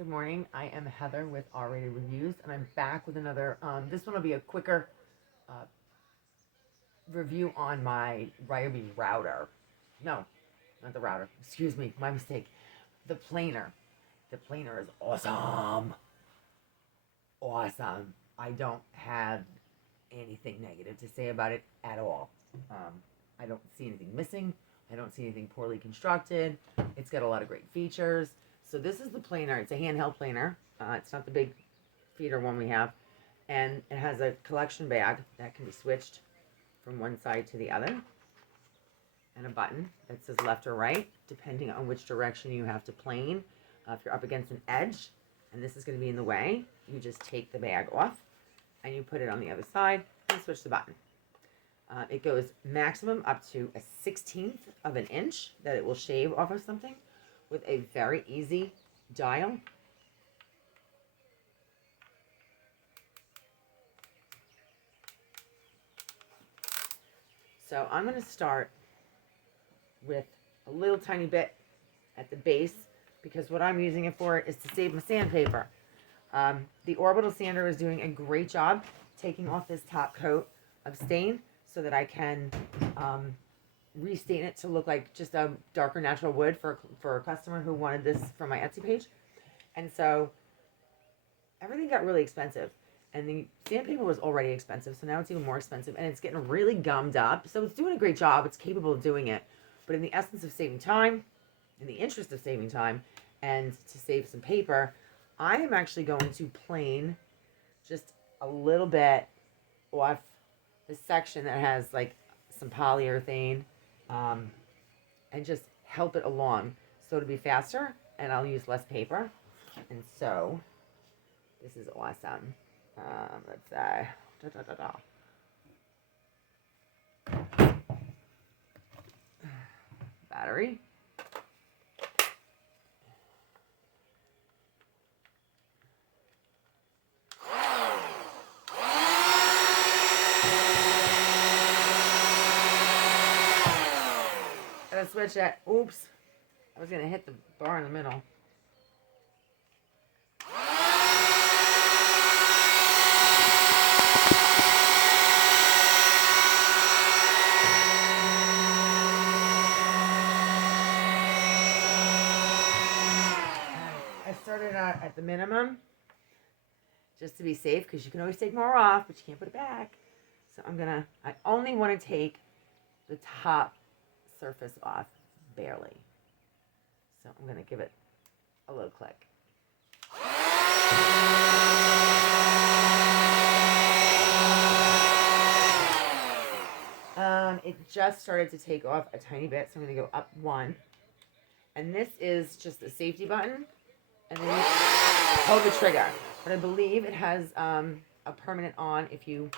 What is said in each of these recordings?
Good morning. I am Heather with RRatedReviews, and I'm back with another. This one will be a quicker review on my Ryobi router. No, not the router. Excuse me, my mistake. The planer. The planer is awesome. Awesome. I don't have anything negative to say about it at all. I don't see anything missing. I don't see anything poorly constructed. It's got a lot of great features. So this is the planer. It's a handheld planer. It's not the big feeder one we have. And it has a collection bag that can be switched from one side to the other. And a button that says left or right, depending on which direction you have to plane. If you're up against an edge, and this is going to be in the way, you just take the bag off, and you put it on the other side, and switch the button. It goes maximum up to a 1/16 of an inch that it will shave off of something, with a very easy dial. So I'm going to start with a little tiny bit at the base, because what I'm using it for is to save my sandpaper. The orbital sander is doing a great job taking off this top coat of stain so that I can restain it to look like just a darker natural wood for a customer who wanted this from my Etsy page. And so everything got really expensive, and the sandpaper was already expensive, so now it's even more expensive, and it's getting really gummed up. So it's doing a great job. It's capable of doing it, but in the essence of saving time, in the interest of saving time, and to save some paper, I am actually going to plane just a little bit off the section that has like some polyurethane, and just help it along so it'll be faster and I'll use less paper. And so this is awesome. Let's say battery. Switch it. Oops. I was going to hit the bar in the middle. I started out at the minimum just to be safe, because you can always take more off, but you can't put it back. So I only want to take the top surface off barely. So I'm going to give it a little click. It just started to take off a tiny bit, so I'm going to go up one. And this is just a safety button, and then you pull the trigger. But I believe it has a permanent on if you...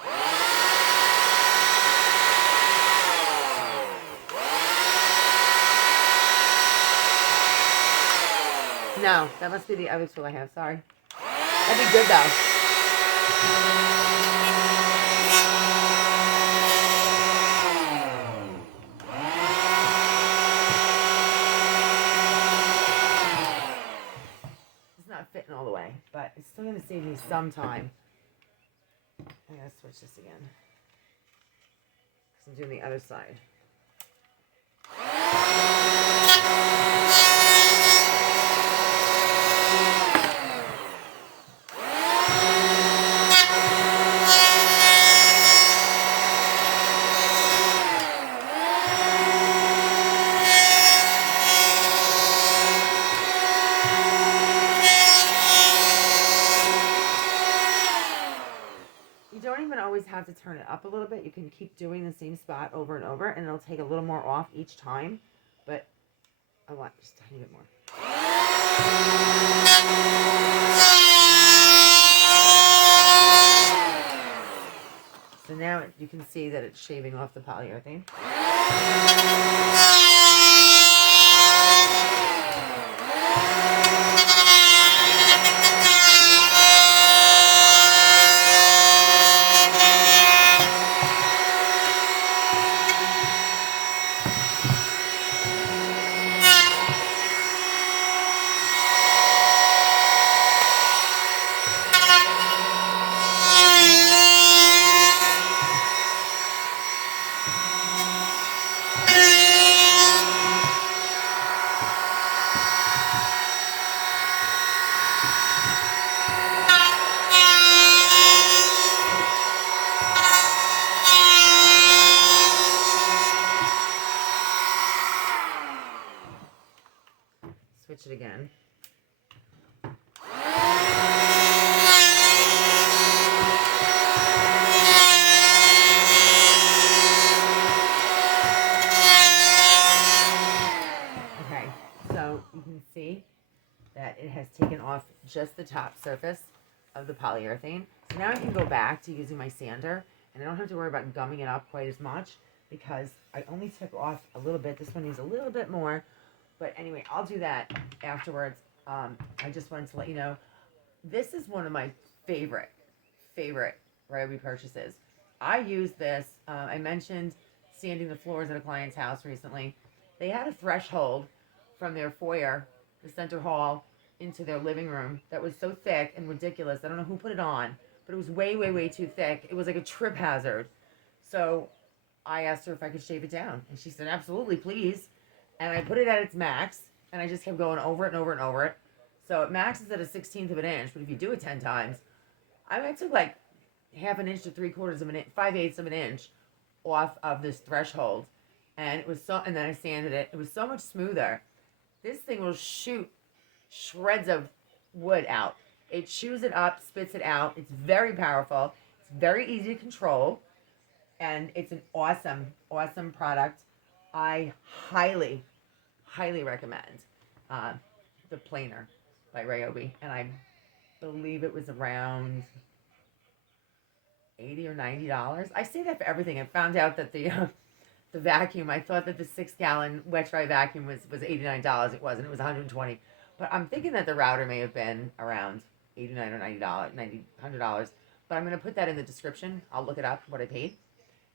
No, that must be the other tool I have. Sorry. That'd be good, though. It's not fitting all the way, but it's still going to save me some time. I got to switch this again, because I'm doing the other side. Always have to turn it up a little bit. You can keep doing the same spot over and over, and it'll take a little more off each time, but I want just a tiny bit more. So now you can see that it's shaving off the polyurethane. it has taken off just the top surface of the polyurethane. So now I can go back to using my sander, and I don't have to worry about gumming it up quite as much because I only took off a little bit. This one needs a little bit more. But anyway, I'll do that afterwards. I just wanted to let you know, this is one of my favorite Ryobi purchases. I use this. I mentioned sanding the floors at a client's house recently. They had a threshold from their foyer, the center hall, into their living room that was so thick and ridiculous. I don't know who put it on, but it was way too thick. It was like a trip hazard. So I asked her if I could shave it down, and she said, absolutely, please. And I put it at its max, and I just kept going over it and over it and over it. So it maxes at a 1/16 of an inch, but if you do it 10 times, I took like half an inch to 3/4 of an inch, 5/8 of an inch off of this threshold. And it was and then I sanded it. It was so much smoother. This thing will shoot shreds of wood out. It chews it up, spits it out. It's very powerful. It's very easy to control. And it's an awesome product. I highly recommend the Planer by Ryobi. And I believe it was around $80 or $90. I say that for everything. I found out that the vacuum, I thought that the 6-gallon wet dry vacuum was $89. It wasn't. It was $120. But I'm thinking that the router may have been around $89 or $100. But I'm going to put that in the description. I'll look it up, what I paid.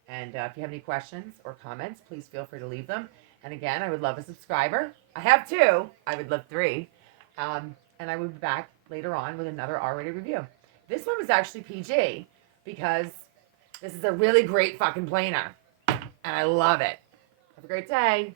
And if you have any questions or comments, please feel free to leave them. And again, I would love a subscriber. I have 2. I would love 3. And I will be back later on with another R-rated review. This one was actually PG because this is a really great fucking planer. And I love it. Have a great day.